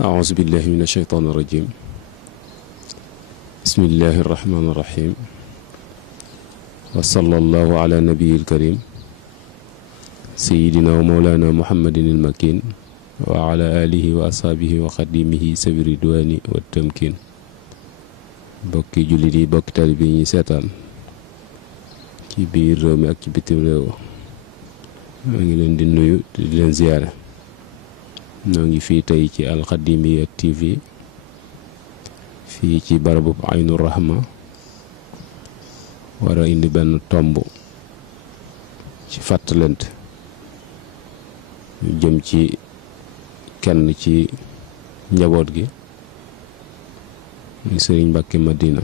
أعوذ بالله من الشيطان الرجيم بسم الله الرحمن الرحيم وصلى الله على نبي الكريم سيدنا ومولانا محمد المكين وعلى آله وأصحابه وخديمه سبيل الرضوان والتمكين bokki jullit yi bokki taalibe yi ñuy seetaan ci biir réew mi ak ci bitim réew maa ngi leen di nuyu di leen ziyaare ñoo ngi fii tey ci Alxadimiya TV fii ci barabu Aynu Rahma war a indi benn tomb ci fàttalante ñu jëm ci kenn ci njaboot gi muy Sëriñ Mbàkke Madina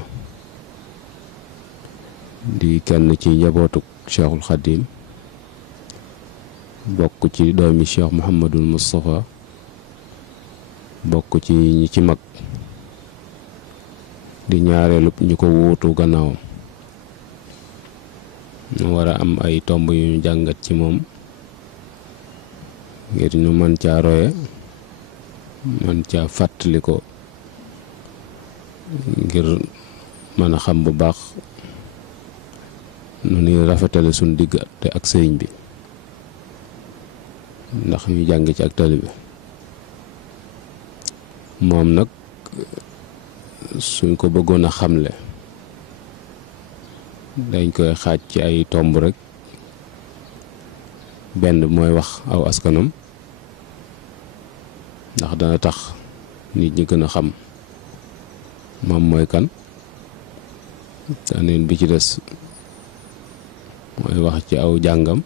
di kenn ci njabootuk Cheikhul Xadim bokk ci doomi Cheikh Mouhamadul Moustapha bokk ci ñi ci mag di ñaareelu ñu ko wuutu gannaawam ñu war a am ay tomb yu ñu jàngat ci moom ngir ñu mën caa roye mën caa fàttali ko ngir mën a xam bu baax nu ni rafetale suñ diggante ak sëriñ bi ndax ñu jàng ci ak taalibe moom nag suñ ko bëggoon a xamle dañ koy xaaj ci ay tomb rek benn mooy wax aw askanam ndax dana tax nit ñi gën a xam moom mooy kan daneen bi ci des mooy wax ci aw jàngam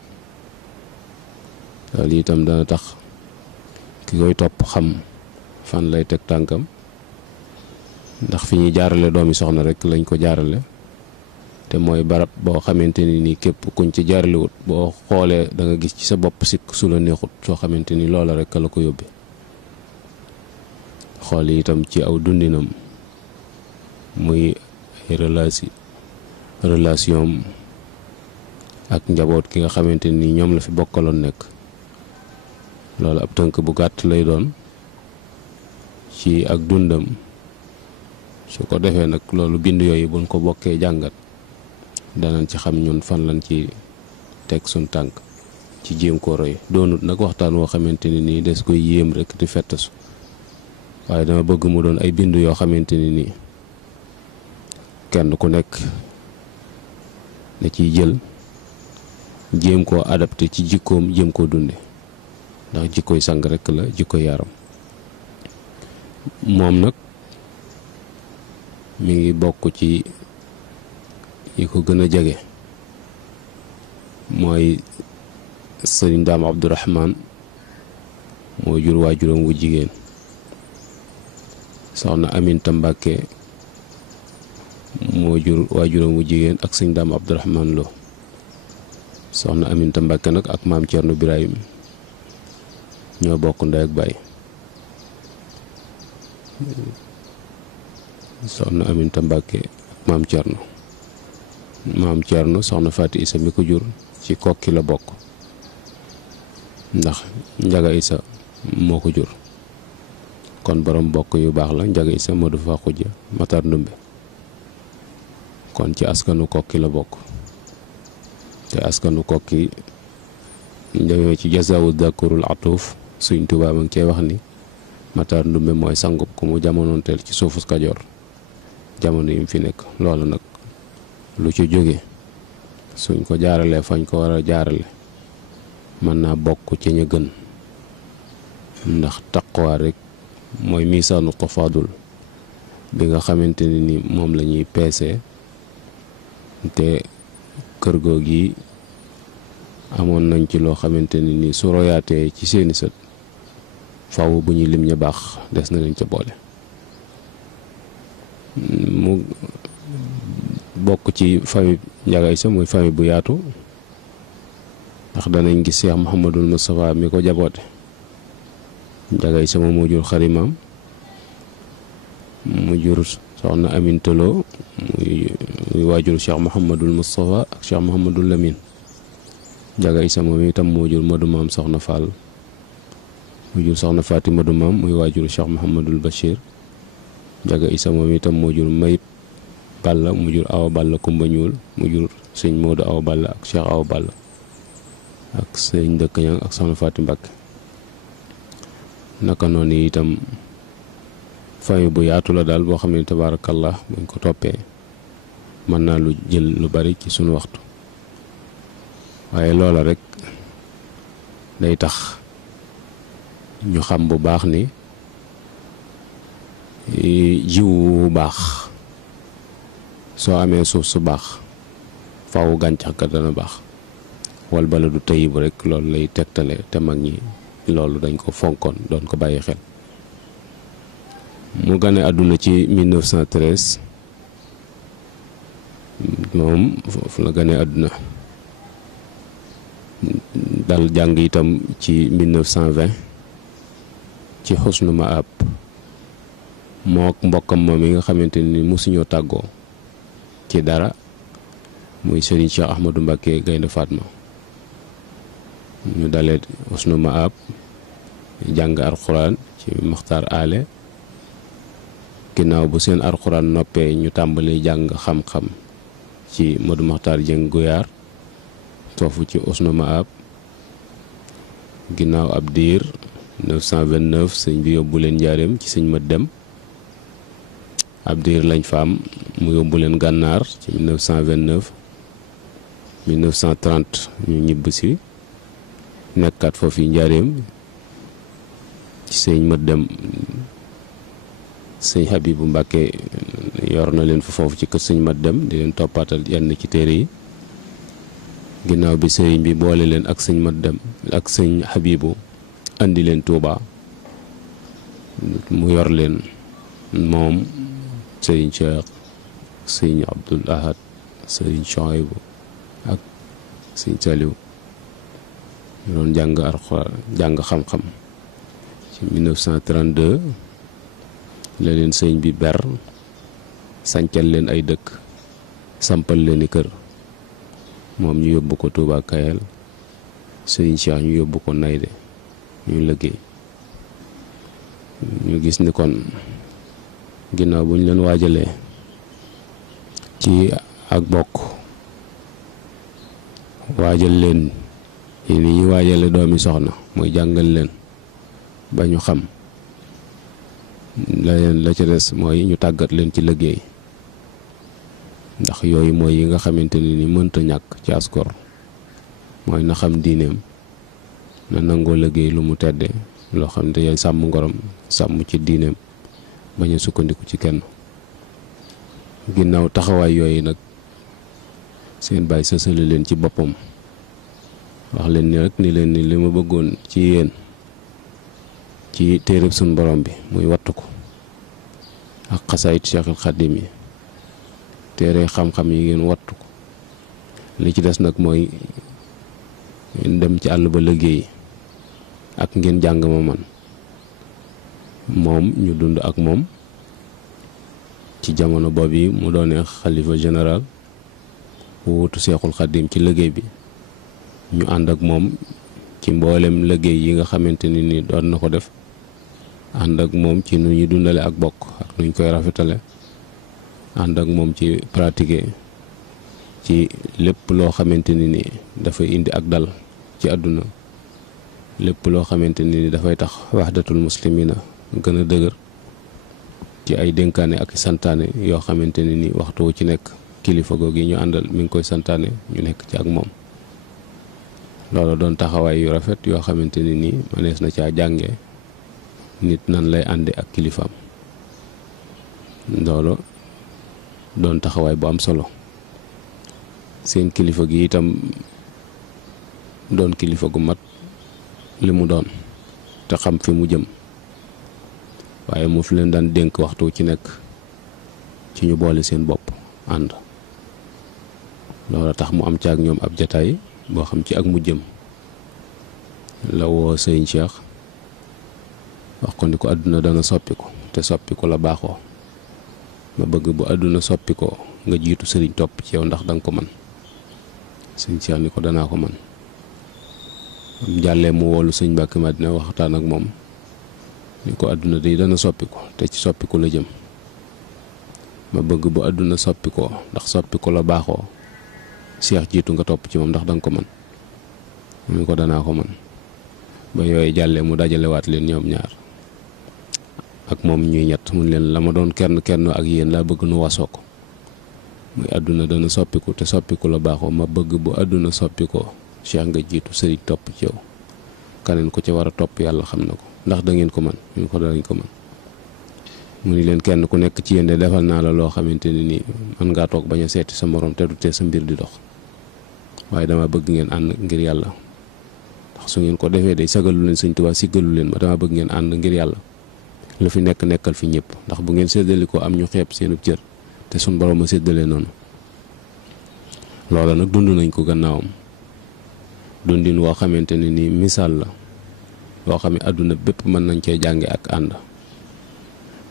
loolu itam dana tax ki koy topp xam fan lay teg tànkam ndax fi ñuy jaarale doomi soxna rek lañ ko jaarale te mooy barab boo xamante ni nii képp kuñ ci jaaralewut boo xoolee da nga gis ci sa bopp sikk su la neexut soo xamante ni loola rek la ko yóbbe xool itam ci aw dundinam muy ay relation ak njaboot ki nga xamante ni ñoom la fi bokkaloon nekk loolu ab tënk bu gàtt lay doon ci ak dundam su ko defee nag loolu bind yooyu buñ ko bokkee jàngat danañ ci xam ñun fan lañ ci teg suñ tànk ci jéem ko roy doonut nag waxtaan woo xamante ni nii des koy yéem rek di fettasu waaye dama bëgg mu doon ay bind yoo xamante ni nii kenn ku nekk da ciy jël jéem koo adapté ci jikkoom jéem koo dunde ndax jikkoy sang rek la jikkoy yaram moom nag mi ngi bokk ci yi ko gën a jege mooy sëriñ Daam Abdourahman moo jur waajuram wu jigéen soxna Aminta Mbàkke moo jur waajuram wu jigéen ak sëriñ Daam Abdourahman Lo soxna Aminta Mbàkke nag ak maam Cerno Birahim ñoo bokk ndey ak baay soxna Aminta Mbàkke ak maam Cerno soxna Faati Isa mi ko jur ci kokki la bokk ndax Njaga Isa moo ko jur kon borom bokk yu baax la Njaga Isa Madu Fa Xujja Matar Ndumbe kon ci askanu kokki la bokk te askanu kokki njamee ci jasaawu dakurul atuuf Sëriñ Tuubaa ma ngi cee wax ni Matar Ndumbe mooy sangub ku mu jamonoonteel ci suufus Kajoor jamono yi mu fi nekk loolu nag lu ci jóge suñ ko jaaralee fañ ko war a jaarale mën naa bokk ci ña gën ndax taqwa rek mooy miisaanu tafaadul bi nga xamante ne ni moom la ñuy peese te kër goog yi amoon nañ ci loo xamante ne ni su royaatee ci seeni sët faw bu ñuy lim ña baax des na leen ca boole mu bokk ci famille Ndiaga Issa muy famille bu yaatu ndax danañ gis Cheikh Mouhamadul Moustapha mi ko jaboote Ndiaga Issa moom moo jur xarimaam mu jur soxna Aminta Lo muy waajur Cheikh Mouhamadul Moustapha ak Cheikh Mouhamadul Lamine. Ndiaga Issa moom itam moo jur Modou Maam soxna Fall mu jur soxna Faati Modou Maam muy waajur Cheikh Mouhamadul Bachir. Ndiaga Issa moom itam moo jur Mayib Balla mu jur Awa Balla Kumba Ñuul mu jur sëñ Modou Awa Balla ak Cheikh Awa Balla ak sëñ Dëkk Ñang ak soxna Faati Mbàkke. naka noonu itam famille bu yaatu la daal boo xam ne tabaarakallah buñ ko toppee mën naa lu jël lu bari ci sunu waxtu waaye loola rek day tax ñu xam bu baax ni jiw bu baax soo amee suuf su baax faaw gàncax ga dana baax wal bala du tayib rek loolu lay tegtale te mag ñi loolu dañ ko fonkoon doon ko bàyyi xel. mu gane àdduna ci 1913 moom foofu la gane àdduna dal jàng itam ci 1920 ci Xusnu Maab mook mbokkam moom yi nga xamante ni mosuñoo tàggoo ci dara muy Serigne Cheikh Ahmadou Mbacké Gaynde Fatma ñu dalee Xusnu Maab jàng alxuraan ci Maxtaar Ale ginnaaw bu seen alxuraan noppee ñu tàmbali jàng xam-xam ci Modou Maxtaar Jeng Guyaar foofu ci Xusnu Maab ginnaaw ab diir 1929 sëñ bi yóbbu leen njaareem ci sëñ Mat Dem ab diir lañ fa am mu yóbbu leen gànnaar ci 1929 1930 ñu ñibb si nekkaat foofu njaareem ci sëñ Mat Dem sëñ Habibu Mbàkke yor na leen fa foofu ci kër sëñ Mat Dem di leen toppaatal yenn ci téere yi ginnaaw bi sëriñ bi boole leen ak sëñ Mat Dem ak sëñ Habibu andi leen Tuuba mu yor leen moom sëriñ Cheikh sëñ Abdul Ahad sëriñ Chouaïbou ak sëñ Saliou ñu doon jàng alxuraan jàng xam-xam ci 1932 la leen sëñ bi ber sancal leen ay dëkk sampal leen i kër moom ñu yóbbu ko Touba Kayel sëriñ Cheikh ñu yóbbu ko Nayde ñu liggéey ñu gis ni kon ginnaaw bu ñu leen waajalee ci ak bokk waajal leen yi ni ñuy waajale doomi soxna mooy jàngal leen ba ñu xam la ca des mooy ñu tàggat leen ci liggéey ndax yooyu mooy yi nga xamante ni mënta ñàkk ci askor mooy na xam diineem na nangoo liggéey lu mu tedde loo xam ne sàmm ngorom sàmm ci diineem bañ a sukkandiku ci kenn ginnaaw taxawaay yooyu nag seen baay sësale leen ci boppam wax leen ni rek ni leen ni li ma bëggoon ci yéen ci téereb suñ borom bi muy wattu ko ak xasaayit Cheikhul Xadim yi téere xam-xam yi ngeen wattu ko li ci des nag mooy dem ci àll ba liggéey ak ngeen jàng ma man moom ñu dund ak moom ci jamono boobu yi mu doone xalifa général wuutu Cheikhul Xadim ci liggéey bi ñu ànd ak moom ci mboolem liggéey yi nga xamante ni doon na ko def ànd ak moom ci nu ñu dundale ak bokk ak nuñ koy rafetale ànd ak moom ci pratiquer ci lépp loo xamante ni dafay indi ak dal ci àdduna lépp loo xamante ni dafay tax wahdatul muslimina gën a dëgër ci ay dénkaane ak santaane yoo xamante ni waxtu wu ci nekk kilifa googu ñu àndal mi ngi koy santaane ñu nekk ci ak moom loolu doon taxawaay yu rafet yoo xamante ni manees na caa jànge nit nan lay ànde ak kilifaam loolu doon taxawaay bu am solo seen kilifa gi itam doon kilifa gu mat li mu doon te xam fi mu jëm waaye mu fi leen daan dénk waxtu ci nekk ci ñu boole seen bopp ànd loola tax mu am ci ak ñoom ab jataay boo xam ci ak mujjëm la woo sëñ Cheikh wax ko ni ko àdduna dana soppiku te soppiku la baaxoo ma bëgg bu àdduna soppikoo nga jiitu sëriñ topp ci yow ndax danga ko man sëñ Cheikh ni ko danaa ko man jàllee mu woolu sëñ Mbàkke Madina waxtaan ak moom ni ko àdduna day dana soppiku te ci soppiku la jëm ma bëgg bu àdduna soppikoo ndax soppiku la baaxoo Cheikh jiitu nga topp ci moom ndax danga ko man mu ni ko danaa ko man ba yooyu jàllee mu dajalewaat leen ñoom ñaar ak moom ñuy ñett mun leen la ma doon kenn ak yéen laa bëgg nu wasoo ko muy àdduna dana soppiku te soppiku la baaxoo ma bëgg bu àdduna soppikoo Cheikh nga jiitu sëriñ topp ci yow kaneen ko ci war a topp yàlla xam na ko ndax da ngeen ko man ñu ko danañ ko man mu ni leen kenn ku nekk ci yéen de defal naa la loo xamante ni nii mën ngaa toog bañ a seeti sa morom te du tee sa mbir di dox waaye dama bëgg ngeen ànd ngir yàlla ndax su ngeen ko defee day sagalu leen sëñ Tuubaa siggalu leen ma dama bëgg ngeen ànd ngir yàlla lu fi nekk nekkal fi ñëpp ndax bu ngeen séddali ko am ñu xeeb seenu cër te suñ borom a séddalee noonu loola nag dund nañ ko gannaawam dundin woo xamante ne nii misaal la loo xam ne àdduna bépp mën nañ cee jànge ak ànd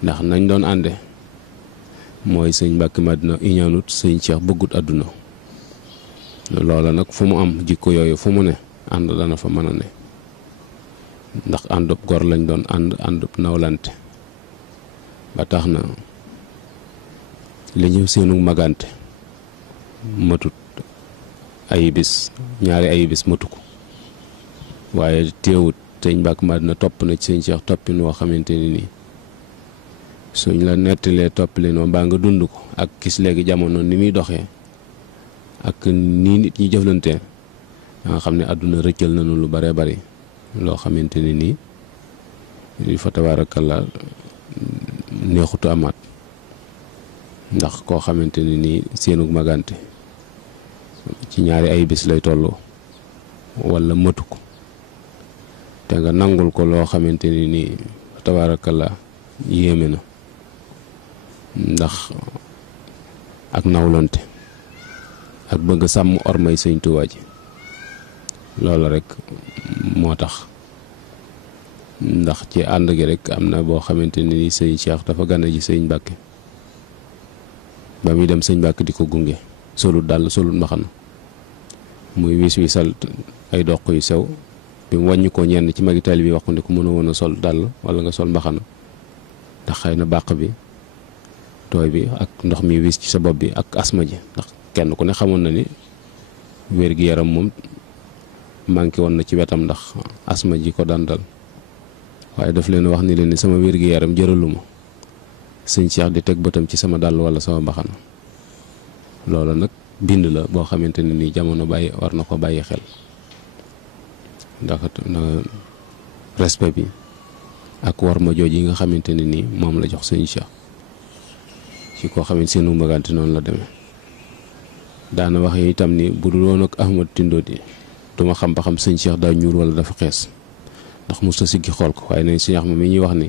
ndax nañ doon ànde mooy sëñ Mbàkke Madina iñaanut sëñ Cheikh bëggut àdduna loola nag fu mu am jikko yooyu fu mu ne ànd dana fa mën a ne ndax àndub gor lañ doon àndub nawlante ba tax na li ñu seenu magante matut ay bis ñaari ay bis matu ko waaye teewut sëñ Mbàkke Madina topp na ci sëñ Cheikh toppin woo xamante ni nii suñ la nettalee toppalin ma mbaa nga dund ko ak gis léegi jamono ni muy doxee ak nii nit ñi jëflante da nga xam ne àdduna rëccal nañu lu bare bari loo xamante ni nii fa tabaarakallaa neexutu amaat ndax koo xamante ni nii seenug magante ci ñaari ay bis lay tolloo walla matu ko te nga nangul ko loo xamante ni nii fa tabaarakallaa yéeme na ndax ak nawlonte ak bëgg sàmm ormay sëñ Tuubaa ji loolu rek moo tax ndax ci ànd gi rek am na boo xamante ni sëñ Cheikh dafa gane ji sëñ Mbàkke ba muy dem sëñ Mbàkke di ko gunge solut dàll solut mbaxana muy wisal ay doq yu sew bi mu wàññi ko ñenn ci magi taali bi wax ko ne ko mënoo woon a sol dàll wala nga sol mbaxana ndax xëy na bàq bi tooy bi ak ndox mi wis ci sa bopp bi ak asma ji ndax kenn ku ne xamoon na ni wér-gi-yaram moom manqué woon na ci wetam ndax asma ji ko daan dal waaye daf leen wax ni leen ni sama wér-gi-yaram jëraluma sëñ Cheikh di teg bëtam ci sama dàll wala sama mbaxana loola nag bind la boo xamante ne ni jamono bàyyi war na ko bàyyi xel ndax respect bi ak war ma jooj yi nga xamante ne nii moom la jox sëñ Cheikh ci koo xamante seenu magante noonu la demee daana wax itam ni bu dul woon ak Ahmad Tindodi duma xam ba xam sëñ Cheikh daa ñuul wala dafa xees ndax mos ta siggi xool ko waaye nañ sëñ Cheikh mi ñuy wax ni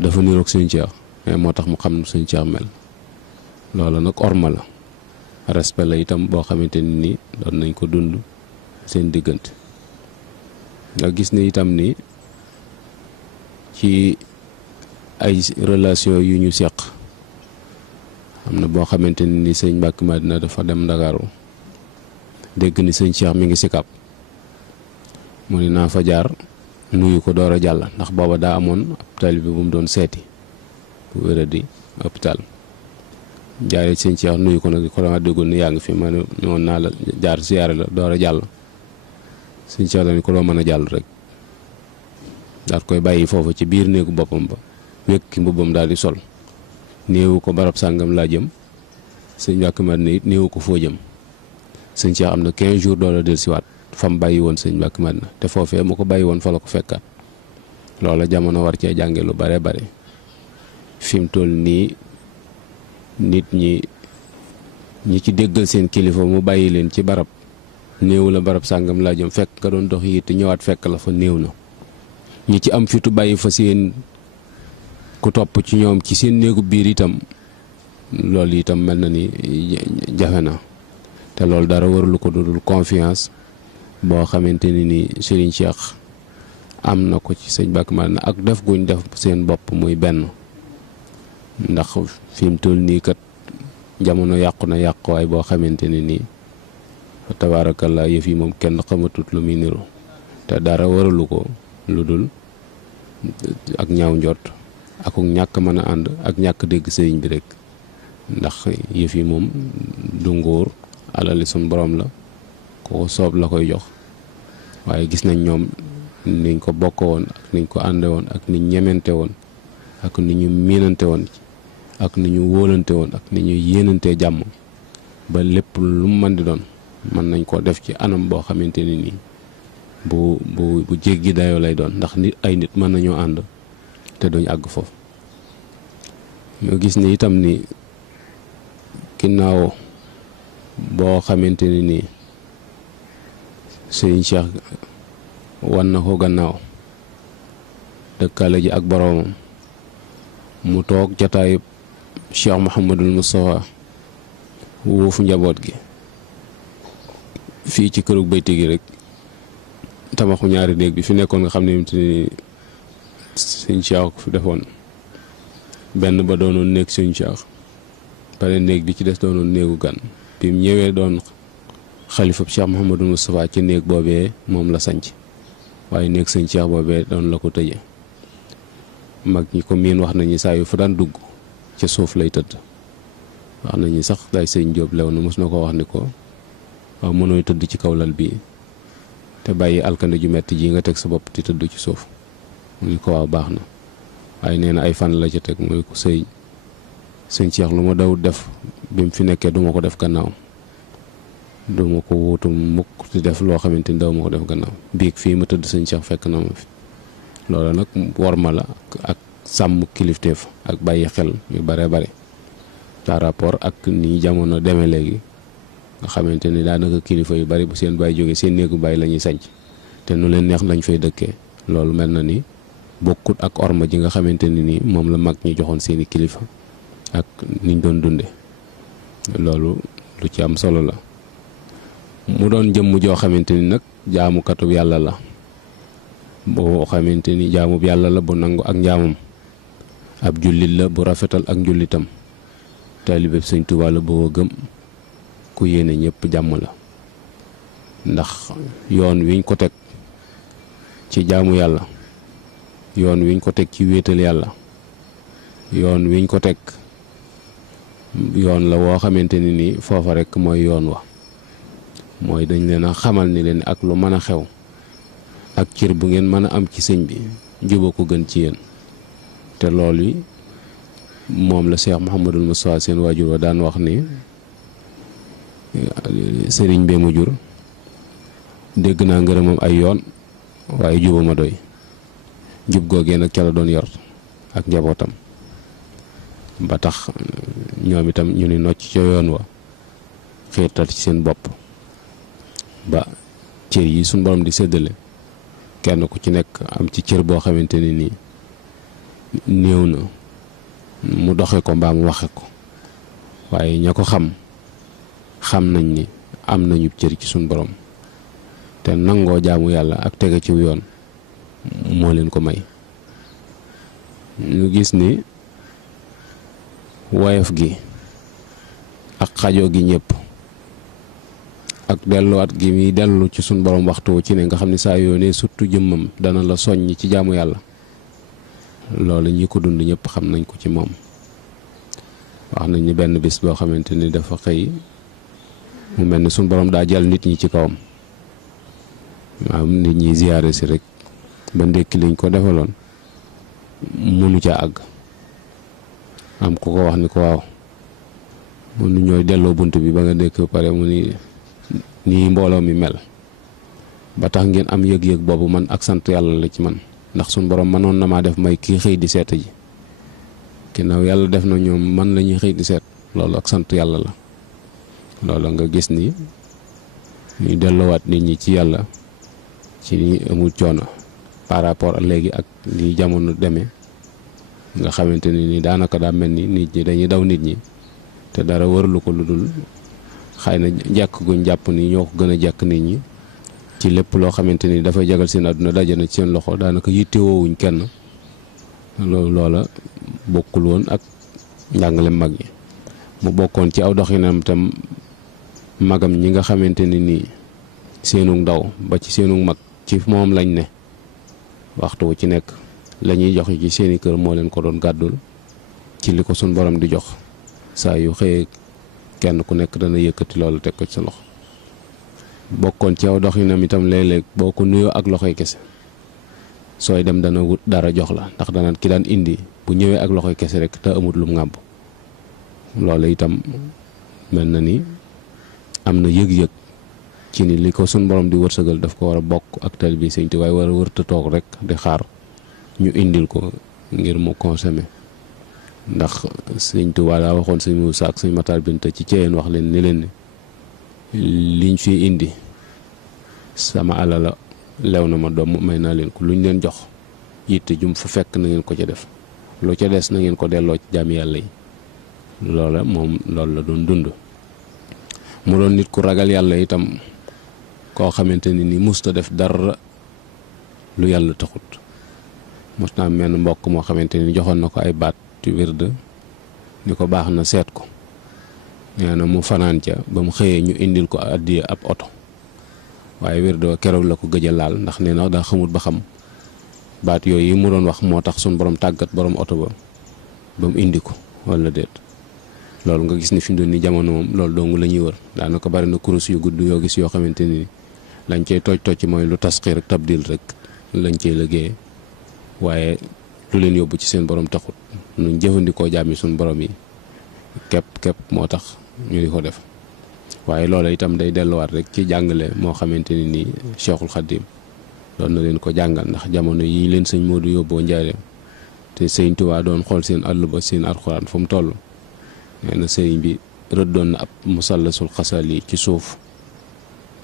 dafa niroog sëñ Cheikh mais moo tax mu xam nu sëñ Cheikh mel loola nag orma la respect la itam boo xamante ni nii doon nañ ko dund seen diggante nga gis ne itam ni ci ay relation yu ñu seq am na boo xamante ni sëñ Mbàkke Madina dafa dem Ndakaaru dégg ni sëñ Cheikh mi ngi Sicap mu ni naa fa jaar nuyu ko door a jàll ndax booba daa amoon ab taalibe bu mu doon seeti bu wéradi hôpital jaaree sëñ Cheikh nuyu ko nag ko dama déggoon ni yaa ngi fi ma ne woon naa la jaar siyaare la door a jàll sëñ Cheikh la ni ko doo mën a jàll rek daal koy bàyyi foofu ci biir néegu boppam ba wékki mbubbam daal di sol néewu ko barab sàngam laa jëm sëñ Mbàkke Madina it néewu ko foo jëm sëñ Cheikh am na 15 jours door a dellusiwaat fam bàyyi woon sëñ Mbàkke Madina te foofee mu ko bàyyi woon fa la ko fekkaat loola jamono war cee jànge lu bare bare fi mu toll nii nit ñi ci déggal seen kilifa mu bàyyi leen ci barab néew la barab sàngam laa jëm fekk nga doon dox yi te ñëwaat fekk la fa néew na ñi ci am fitu bàyyi fa seen ku topp ci ñoom ci seen néegu biir itam loolu itam mel na ni jafe na te loolu dara warulu ko dudul confiance boo xamante ni nii Serigne Cheikh am na ko ci sëñ Mbàkke Madina ak def guñ def seen bopp muy benn. ndax fi mu toll nii kat jamono yàqu na yàquwaay boo xamante ne nii fa tabaarakallaa yëf yi moom kenn xamatut lu muy niru te dara waralu ko lu dul ak ñaaw njort ak ñàkk mën a ànd ak ñàkk dégg sëriñ bi rek ndax yëf yi moom du nguur alali suñ borom la ko soob la koy jox waaye gis nañ ñoom niñ ko bokk woon ak niñ ko ànde woon ak niñ ñemente woon ak ni ñu miinante woon ak ni ñu wóolante woon ak ni ñu yéenantee jàmm ba lépp lu mu mën di doon mën nañ koo def ci anam boo xamante ni nii bu jéggi dayoo lay doon ndax nit ay nit mën nañoo ànd te duñ àgg foofu. ñoo gis ni itam ni ginnaaw boo xamante ni nii Sëriñ Cheikh wan na ko gannaaw dëkkale ji ak boroomam mu toog jataayub Cheikh Mouhamadul Moustapha wóofu njaboot gi fii ci kërug bayti gi rek tabaxu ñaari néeg bi fi nekkoon nga xam ne ni Sëñ Cheikh ko fi defoon benn ba doonoon néeg Sëñ Cheikh pare néeg bi ci des doonoon néegu gan bi mu ñëwee doon xalifab Cheikh Mouhamadul Moustapha ci néeg boobee moom la sanc waaye néeg Sëñ Cheikh boobee doon la ko tëje mag ñi ko miin wax nañu saa yu fa daan dugg ca suuf lay tëdd wax nañu sax day sëñ Jóob lew na mos na ko wax ni ko waaw mënooy tëdd ci kaw lal bi te bàyyi alkande ju metti ji nga teg sa bopp di tëdd ci suuf mu ni ko waaw baax na waaye nee na ay fan la ca teg mu ni ko Sëñ Cheikh lu ma dawut def bi mu fi nekkee duma ko def gannaaw duma ko wuutu mukk di def loo xamante ni daw ma ko def gannaaw biig fii ma tëdd Sëñ Cheikh fekk na ma fi loolu nag worma la ak sàmm kilifteef ak bàyyi xel yu bare bare par rapport ak ni jamono demee léegi nga xamante ni daanaka kilifa yu bari bu seen baay jógee seen néegu baay la ñuy sanc te nu leen neex lañ fay dëkkee loolu mel na ni bokkut ak orma ji nga xamante ni nii moom la mag ñi joxoon seeni kilifa ak niñ doon dunde loolu lu ci am solo la mu doon jëmm joo xamante ni nag jaamukatub yàlla la boo xamante ni jaamub yàlla la bu nangu ak njaamam ab jullit la bu rafetal ak njullitam taalibeeb Sëñ Tuubaa la boo gëm ku yéene ñëpp jàmm la ndax yoon wiñ ko teg ci jaamu yàlla yoon wiñ ko teg ci wéetal yàlla yoon wiñ ko teg yoon la woo xamante ni nii foofa rekk mooy yoon wa mooy dañ leen a xamal ni leen ak lu mën a xew ak cër bu ngeen mën a am ci sëñ bi juba ko gën ci yéen te loolu yi moom la Cheikh Mouhamadul Moustapha seen waajur wa daan wax ni sëriñ bee mu jur dégg naa ngërëmam ay yoon waaye juba ma doy jub googee nag ca la doon yor ak njabootam ba tax ñoom itam ñu ni nocc ca yoon wa xiirtal ci seen bopp ba cër yi suñ borom di séddale kenn ku ci nekk am ci cër boo xamante ne nii néew na mu doxe ko mbaa mu waxe ko waaye ña ko xam nañ ni am nañu cër ci suñ borom te nangoo jaamu yàlla ak tege ci yoon moo leen ko may. ñu gis ni woyof gi ak xajoo gi ñëpp ak delluwaat gi muy dellu ci suñ borom waxtu ci ne nga xam ne saa yoonee surtout jëmmam dana la soññ ci jaamu yàlla loolu ñi ko dund ñëpp xam nañ ko ci moom. wax nañ ni benn bis boo xamante ni dafa xëy mu mel ni suñ borom daa jël nit ñi ci kawam waaw nit ñi ziyaare si rek ba ndékki liñ ko defaloon mënu ca àgg am ku ko wax ni ko waaw mënu ñooy delloo bunt bi ba nga ndékk pare mu ni nii mbooloo mi mel ba tax ngeen am yëg-yëg boobu man ak sant yàlla la ci man ndax suñ borom mënoon na maa def may kii xëy di seeta ji ginnaaw yàlla def na ñoom man la ñuy xëy di seet loolu ak sant yàlla la. loolu nga gis ni ñuy delloowaat nit ñi ci yàlla ci ñi amul coono par rapport ak léegi ak ni jamono demee nga xamante ni daanaka daa mel ni nit ñi dañuy daw nit ñi te dara waralu ko lu dul xëy na jekk guñ jàpp ni ñoo ko gën a jekk nit ñi ci lépp loo xamante ni dafay jagal seen àdduna daje na ci seen loxo daanaka yittewoowuñ kenn loola bokkul woon ak njàngale mag ñi. mu bokkoon ci aw doxinam tam magam ñi nga xamante ni nii seenu ndaw ba ci seenu mag ci moom lañ ne waxtu wu ci nekk la ñuy jox ci seeni kër moo leen ko doon gàddul ci li ko suñ borom di jox saa yu xëyee kenn ku nekk dana yëkkati loolu teg ko ci sa loxo. bokkoon ci aw doxinam itam léeg-léeg boo ko nuyoo ak loxoy kese sooy dem dana wut dara jox la ndax danaan ki daan indi bu ñëwee ak loxoy kese rek te amut lum ŋàbb. loolu itam mel na ni am na yëg-yëg ci ni li ko sun borom di wërsëgal daf ko war a bokk ak taalibe Sëñ Tuubaa waaye war a wërta toog rek di xaar ñu indil ko ngir mu consommer. ndax Sëñ Tuubaa daa waxoon Sëñ Muusaa ak Sëñ Matar Binta ci Ceyeen wax leen ni leen ne liñ fi indi sama alala lew na ma doom may naa leen ko luñ leen jox yitte jum fa fekk na ngeen ko ca def lu ca des na ngeen ko delloo ci jaami yàlla yi. loola moom loolu la doon dund mu doon nit ku ragal yàlla itam koo xamante ni musta def dara lu yàlla taxut. mos naa menn mbokk moo xamante ni joxoon na ko ay baat ci wird ni ko baax na seet ko nee na mu fanaan ca ba mu xëyee ñu indil ko addiya ab oto waaye wird keroog la ko gëj a laal ndax nee na daa xamut ba xam baat yooyu yi mu doon wax moo tax suñ borom tàggat borom oto ba mu indi ko wala déet. loolu nga gis ni fi mu doon ni jamono moom loolu dong la ñuy wër daanaka bari na kurus yu gudd yoo gis yoo xamante ni lañ cay toj mooy lu tasxiir ak tabdil rek lañ cay liggéey waaye lu leen yóbbu ci seen borom taxut nuñ jëfandikoo jaami suñ borom yi képp moo tax ñu di ko def. waaye loola itam day delluwaat rek ci jàngale moo xamante ni nii Cheikhul Khadim doon na leen ko jàngal ndax jamono yi leen sëñ Modou yóbboo njaareem te Sëñ Tuubaa doon xool seen àll ba seen alxuraan fu mu toll. nee na sëriñ bi rëddoon na ab musallasul xasal yi ci suuf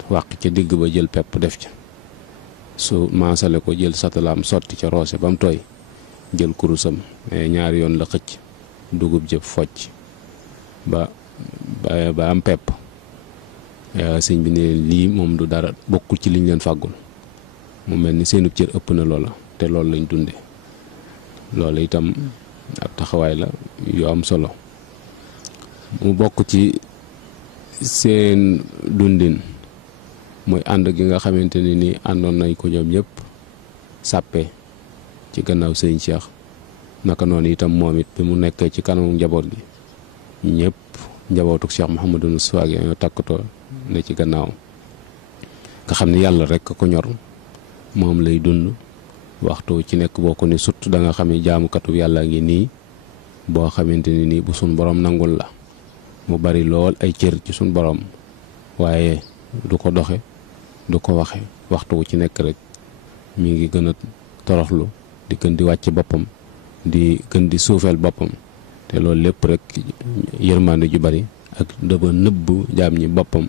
wàq ca digg ba jël pepp def ca su maasale ko jël satalaam sotti ca roose ba mu tooy jël kurusam ñaari yoon la xëcc dugub jëf focc ba am pepp sëñ bi ne lii moom du dara bokkul ci liñ leen fàggul mu mel ni seenub cër ëpp na loola te loolu lañ dunde loolu itam ab taxawaay la yu am solo. mu bokk ci seen dundin mooy ànd gi nga xamante ne ni àndoon nañ ko ñoom ñëpp sàppe ci gannaaw sëñ Cheikh naka noonu itam moom it bi mu nekkee ci kanamu njaboot gi ñëpp njabootuk Cheikh Mouhamadou Moustapha gi ñoo takkatoo ne ci gannaaw nga xam ne yàlla rek ko ñor moom lay dund waxtu ci nekk boo ko ne surtout da nga xam ne jaamukatu yàlla ngi nii boo xamante ni nii bu sun borom nangul la mu bari lool ay cër ci suñ borom waaye du ko doxe du ko waxe waxtu wu ci nekk rek mi ngi gën a toroxlu di gën di wàcc boppam di gën di suufeel boppam te loolu lépp rek yërmande ju bari ak dafa nëbb jaam ñi boppam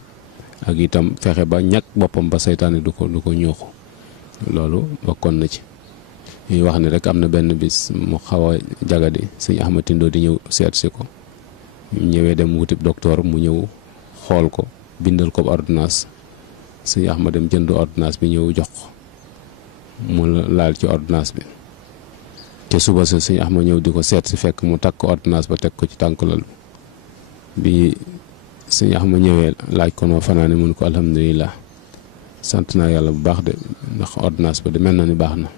ak itam fexe ba ñàkk boppam ba seytaane du ko ñuuxu loolu bokkoon na ci. ñuy wax ni rek am na benn bis mu xaw a jagadi sëñ Ahmad Tindo di ñëw seet si ko ñëwee dem wutib docteur mu ñëw xool ko bindal ko ordonnance sëñ Ahmad dem jënd ordonnance bi ñëw jox ko mu laal ci ordonnance bi te suba sa sëñ Ahmad ñëw di ko seet si fekk mu takk ordonnance ba teg ko ci tànkulal bi sëñ Ahmad ñëwee laaj ko noo fanaane mun ko alhamdulilah sant naa yàlla bu baax de ndax ordonnance ba de mel na ni baax na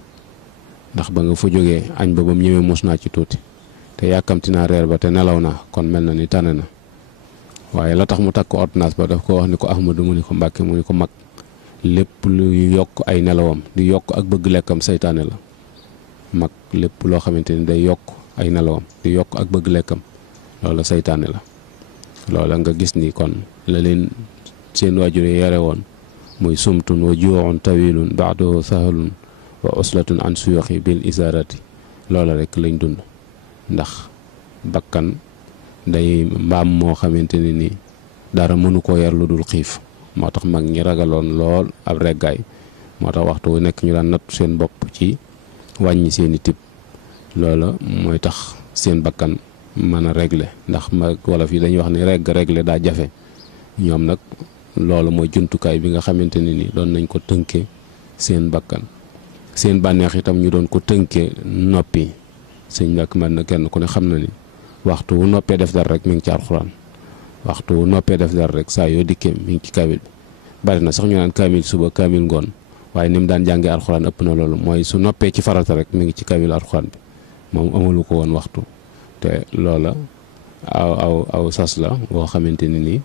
ndax ba nga fa jógee añ ba mu ñëwee mos naa ci tuuti te yàkkamti naa reer ba te nelaw naa kon mel na ni tane na waaye la tax mu takk ordonnance ba daf ko wax ni ko Ahmadu mu ni ko Mbàkke mu ni ko mag lépp lu yokk ay nelawam di yokk ak bëgg lekkam saytaane la mag lépp loo xamante ni day yokk ay nelawam di yokk ak bëgg lekkam loola saytaane la loola nga gis ni kon la leen seen waajur yi yare woon muy sumtun wa juu'un tawilun ba'dahu sahalun wa uslatun an suyuxi bil isarati loola rek lañ dund ndax bakkan day mbaam moo xamante ne ni dara mënu koo yar lu dul xiif moo tax mag ñi ragaloon lool ab reggaay moo tax waxtu wu nekk ñu daan natt seen bopp ci wàññi seeni tib loola mooy tax seen bakkan mën a régler ndax mag wolof yi dañuy wax ni regg régler daa jafe ñoom nag loolu mooy jumtukaay bi nga xamante ne ni doon nañ ko tënkee seen bakkan seen bànneex itam ñu doon ko tënkee noppi. sëñ Mbàkke Madina kenn ku ne xam na ni waxtu wu noppee def dara rek mi ngi ci alxuraan waxtu wu noppee def dara rek saa yoo dikkee mi ngi ci kaamil bi bari na sax ñu naan kaamil suba kaamil ngoon waaye ni mu daan jàngee alxuraan ëpp na loolu mooy su noppee ci farata rek mi ngi ci kaamil alxuraan bi moom amalu ko woon waxtu te loola aw sas la boo xamante ni nii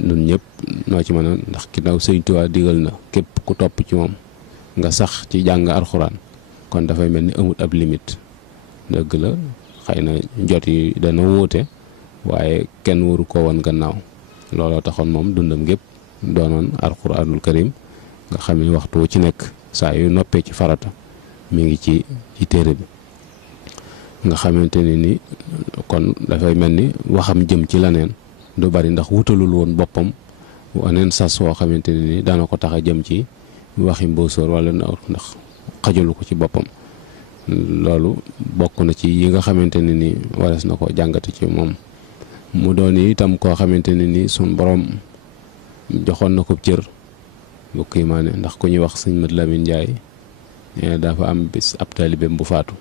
ñun ñëpp noo ci mën a ndax ginnaaw Sëñ Tuubaa digal na képp ku topp ci moom nga sax ci jàng alxuraan kon dafay mel ni amut ab limite dëgg la xëy na jot yi dana wuute waaye kenn waru ko woon gannaaw looloo taxoon moom dundam gépp doonoon alxuraanul karim nga xam ni waxtu wu ci nekk saa yu noppee ci farata mi ngi ci téere bi nga xamante ni kon dafay mel ni waxam jëm ci leneen du bari ndax wutalul woon boppam waneen sas woo xamante ni daana ko tax a jëm ci waxi mbóosóor wala ndax xajalu ko ci boppam loolu bokk na ci yi nga xamante ne ni warees na ko jàngate ci moom mu doon itam koo xamante ne ni suñ borom joxoon na ko cër bu kiimaane ndax ku ñuy wax sëñ Mat Lamin Njaay nee dafa am bis ab taalibeem bu faatu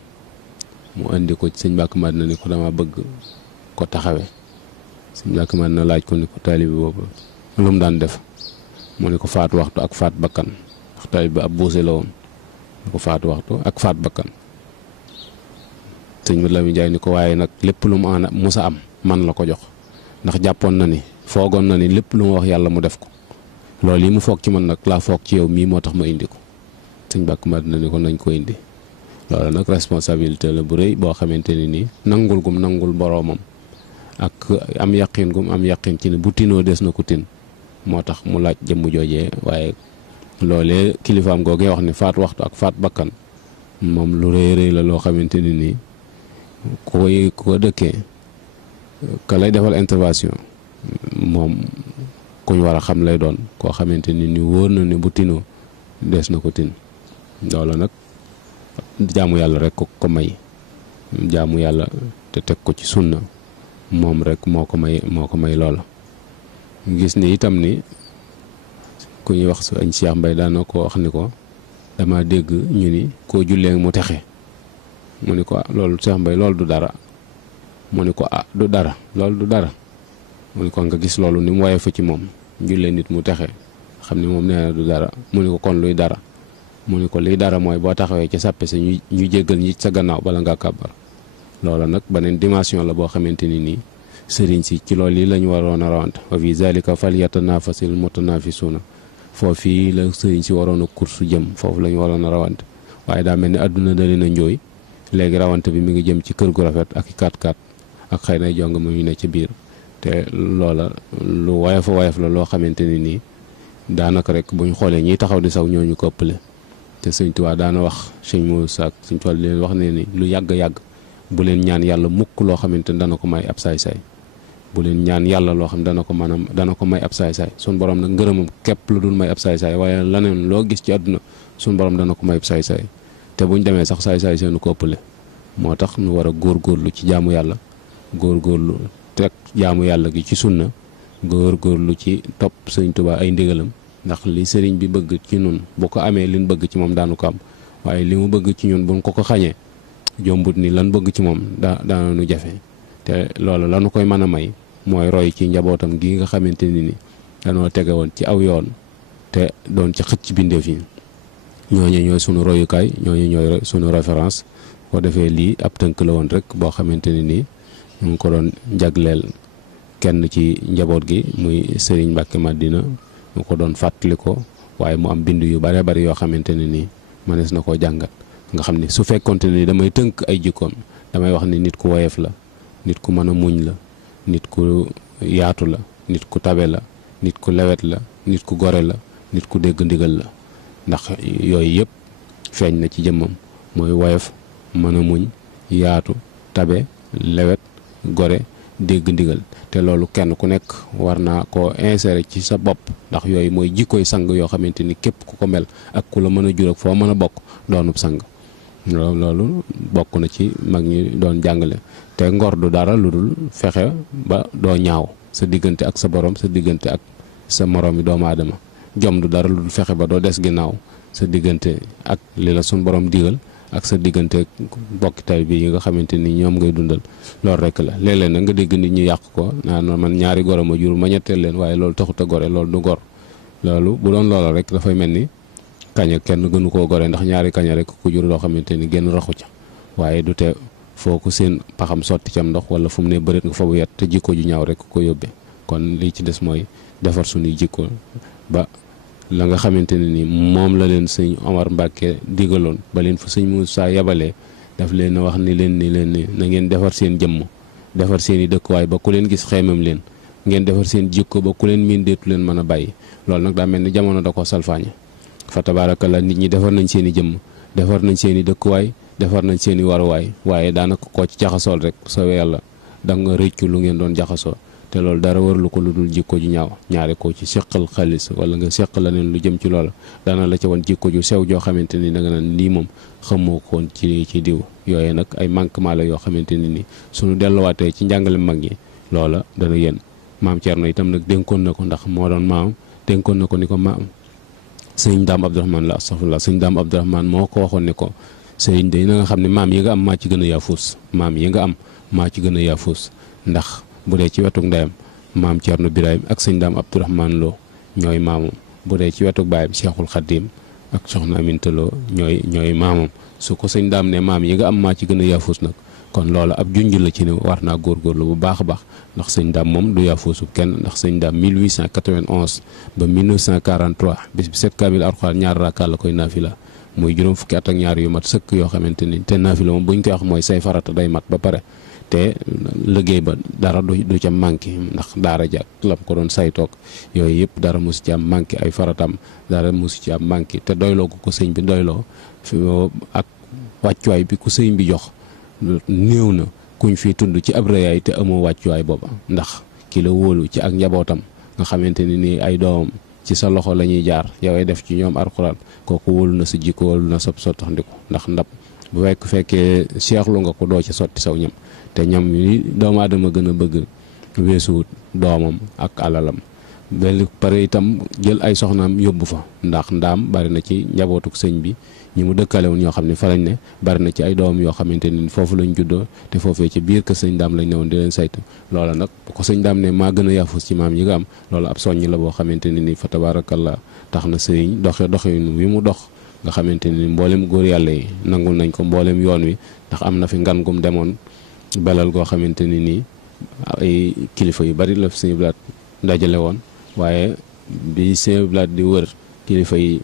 mu indi ko ci sëñ Mbàkke Madina ni ko dama bëgg ko taxawe sëñ Mbàkke Madina laaj ko ni ko taalibe boobu lu mu daan def mu ni ko faat waxtu ak faat bakkan ndax taalibe ab buuse la woon ni ko faat waxtu ak faat bakkan sëñ Mat Lamin Njaay ni ko waaye nag lépp lu mu musa am man la ko jox ndax jàppoon na ni foogoon na ni lépp lu ma wax yàlla mu def ko loolu yi mu foog ci man nag laa foog ci yow mii moo tax ma indi ko sëñ Mbàkke Madina ni ko nañ ko indi loolu nag responsabilité la bu rëy boo xamante ni nii nangul gum nangul boroomam ak am yaqin gum am yaqin ci ne bu tinoo des na ko tin moo tax mu laaj jëmm joojee waaye loolee kilifaam googee wax ni faat waxtu ak faat bakkan moom lu rëy rëy la loo xamante ni nii ku ko dëkkee ka lay defal intervention moom kuñ war a xam lay doon koo xamante ni wóor na ni bu tinoo des na ko tin loolu nag jaamu yàlla rek ko may jaamu yàlla te teg ko ci sunna moom rek moo ko may loola gis ni itam ni ku ñuy wax sëñ Cheikh Mbay daana ko wax ni ko dama dégg ñu ni koo jullee mu texe mu ni ko loolu Cheikh Mbay loolu du dara mu ni ko du dara loolu du dara mu ni ko nga gis loolu ni mu waye fa ci moom jullee nit mu texe xam ni moom nee na du dara mu ni ko kon luy dara mu ni ko liy dara mooy boo taxawee ci sàppe sa ñu jéggal ñi sa gannaaw bala ngaa kàbbar loola nag beneen dimension la boo xamante ni nii sëriñ si ci loolu yi lañu waroon a rawante wa fi zalika falyatanafasil mutanafisuuna foofii la sëriñ si waroon a kursu jëm foofu la ñu waroon a rawante waaye daa mel ni àdduna da leen a njooy léegi rawante bi mi ngi jëm ci kër gu rafet ak i 4x4 ak xëy na jong ma ñu ne ci biir te loola lu woyof la loo xamante ni nii daanaka rek buñ xoolee ñiy taxaw di saw ñooñu ko ëppale te sëñ Tuubaa daana wax sëñ Muusaa ak sëñ Tuubaa leen wax ne ni lu yàgg-yàgg bu leen ñaan yàlla mukk loo xamante ni dana ko may ab saay-saay bu leen ñaan yàlla loo xam dana ko may ab saay-saay suñ borom nag ngërëmam képp lu dul may ab saay-saay waaye leneen loo gis ci àdduna suñ borom dana ko may ab saay-saay te buñ demee sax saay-saay seenu ko ëppale moo tax nu war a góorgóorlu ci jaamu yàlla góorgóorlu teg jaamu yàlla gi ci sunna góorgóorlu ci topp sëñ Tuubaa ay ndigalam ndax li sëriñ bi bëgg ci ñun bu ko amee liñ bëgg ci moom daanu ko am waaye li mu bëgg ci ñun buñ ko xañee jombut ni lan bëgg ci moom daanu jafe te loolu lanu koy mën a may mooy roy ci njabootam gi nga xamante ni danoo tege woon ci aw yoon te doon ci xëcc bindeef yi ñooñu ñooy sunu royukaay ñooñu ñooy sunu référence boo defee lii ab tënk la woon rek boo xamante ni nii ñu ngi ko doon jagleel kenn ci njaboot gi muy Serigne Mbacke Madina mu ko doon fàttali ko waaye mu am bind yu bare bari yoo xamante ne nii mënees na koo jàngat nga xam ni su fekkonte ni damay tënk ay jikkoom damay wax ni nit ku woyof la nit ku mën a muñ la nit ku yaatu la nit ku tabe la nit ku lewet la nit ku gore la nit ku dégg ndigal la ndax yooyu yëpp feeñ na ci jëmmam mooy woyof mën a muñ yaatu tabe lewet gore dégg ndigal te loolu kenn ku nekk war naa koo insérer ci sa bopp ndax yooyu mooy jikkoy sang yoo xamante ni képp ku ko mel ak ku la mën a jur ak foo mën a bokk doonub sang loolu bokk na ci mag ñi doon jàngale te ngor du dara lu dul fexe ba doo ñaaw sa diggante ak sa borom, sa diggante ak sa moroom yi doomu aadama. jom du dara lu fexe ba doo des ginnaaw sa diggante ak li la suñ borom digal ak sa diggante bokki taalibe bi yi nga xamante ni ñoom ngay dundal. loolu rek la léeg-léeg nag nga dégg nit ñi yàq ko naan man ñaari goro ma jur ma ñetteel leen, waaye loolu taxut a gore, loolu du gor. loolu bu doon loola rek dafay mel ni kaña kenn gënu koo gore, ndax ñaari kaña rek ku jur loo xamante ni génn raxu ca. waaye du te foo ko seen paxam sotti cam ndox wala fu mu ne bëreet nga fa bu yet te jikko ju ñaaw rek ko yóbbee. kon lii ci des mooy defar suñuy jikko ba la nga xamante ne ni moom la leen sëñ Omar Mbàkke digaloon ba leen fa sëñ Moussa yabalee daf leen a wax ni leen ni na ngeen defar seen jëmm, defar seen i dëkkuwaay ba ku leen gis xeemam leen, ngeen defar seen jikko ba ku leen miin deetu leen mën a bàyyi. loolu nag daa mel ni jamono da ko salfaañe. fa tabaarakalla nit ñi defar nañ seen i jëmm, defar nañ seen i dëkkuwaay, defar nañ seen i waruwaay, waaye daanaka koo ci jaxasool rek soobee yàlla da nga rëccu lu ngeen doon jaxasoo. te loolu dara warlu ko lu dul jikko ju ñaaw. ñaare koo ci seqal xaalis wala nga seq la neen lu jëm ci loola daana la ca wan jikko ju sew joo xamante ni da nga naan lii moom xamoo ko woon ci diw. yooyu nag ay manquement la yoo xamante ni ni suñu delluwaatee ci njàngale mag ñi loola dana yéen. maam Thierno itam nag dénkoon na ko, ndax moo doon maam, dénkoon na ko ni ko maam sëñ Daam Abdourahmane la astafurlah sëñ Daam Abdourahmane moo ko waxoon ne ko sëriñ de na nga xam ne maam yi nga am maa ci gën a yaafuus, maam yi nga am maa ci gën a yaafuus. ndax bu dee ci wetuk ndeyam maam Thierno Birahim ak sëñ Daam Abdourahmane Lo ñooy maamam, bu dee ci wetuk baayam Cheikhul Khadim ak soxna Aminta Lo ñooy maamam. su ko sëñ Daam ne maam yi nga am maa ci gën a yaafuus nag kon loola ab junj la ci ne war naa góorgóorlu bu baax a baax, ndax sëñ Daam moom du yaafuusu kenn. ndax sëñ Daam 1891 ba 1943 bis bi set kaamil Alxuraan ñaar rakaa la koy naafila, muy juróom fukki at ak ñaar yu mat sëkk yoo xamante ni te naafila moom buñ koy wax mooy say farata day mat ba pare. te liggéey ba dara du ca manqué, ndax daara ja lam ko doon saytoog yooyu yëpp dara mosu ci am manqué, ay faratam dara mosu ci am manqué. te doyloo ko sëñ bi doyloo ak wàccuwaay bi ku sëñ bi jox néew na kuñ fi tudd ci ab rëyaay te amoo wàccuwaay booba. ndax ki la wóolu ci ak njabootam nga xamante ni nii ay doomam ci sa loxo la ñuy jaar yoway def ci ñoom alxuraan, kooku wóolu na sa jikko, wóolu na sa sottaxndiku. ndax ndab bu fekkee seexlu nga ko doo ci sotti saw ñam, te ñam yi doomu aadama gën a bëgg weesuwut doomam ak alalam. benn pare itam jël ay soxnaam yóbbu fa, ndax ndaam bari na ci njabootuk sëñ bi ñi mu dëkkale woon ñoo xam ne fa lañ ne, bari na ci ay doomam yoo xamante ni foofu lañ juddoo te foofee ci biir kër sëñ daam lañ ne woon di leen saytu. loola nag bu ko sëñ daam ne maa gën a yaafus ci maam yi nga am, loola ab soññ la boo xamante ni fa tabaarakallaa tax na sëñ doxin wi mu dox nga xamante ni mboolem góor yàlla yi nangul nañ ko, mboolem yoon wi. ndax am na fi ngan gum demoon belal goo xamante ni nii ay kilifa yu bari la sëñ Blaat dajale woon, waaye bi sëñ Blaat di wër kilifa yi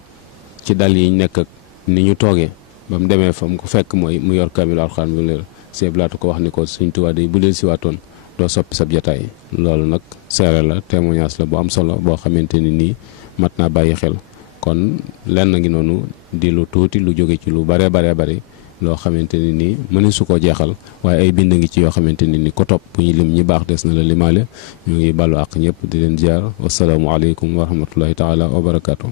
ci dal yi nekk ak ni ñu toogee ba mu demee fa mu ko fekk mooy mu yor kaamil Alxuraan bi leer. sëñ Blaat ko wax ni ko Sëñ Tuubaa day bu leen si waatoon doo soppi sab jataay. loolu nag seere la, témoignage la bu am solo boo xamante ni nii mat naa bàyyi xel. kon lenn ngi noonu di lu tuuti lu jóge ci lu baree bari loo xamante ni nii mëne su ko jeexal, waaye ay bind ngi ci yoo xamante ni ni ko topp bu ñu lim ñi baax des na la limaale. ñu ngi ballu àq ñëpp di leen ziar. wasalaamualeykum wa rahmatullahi taala wa barakaatu.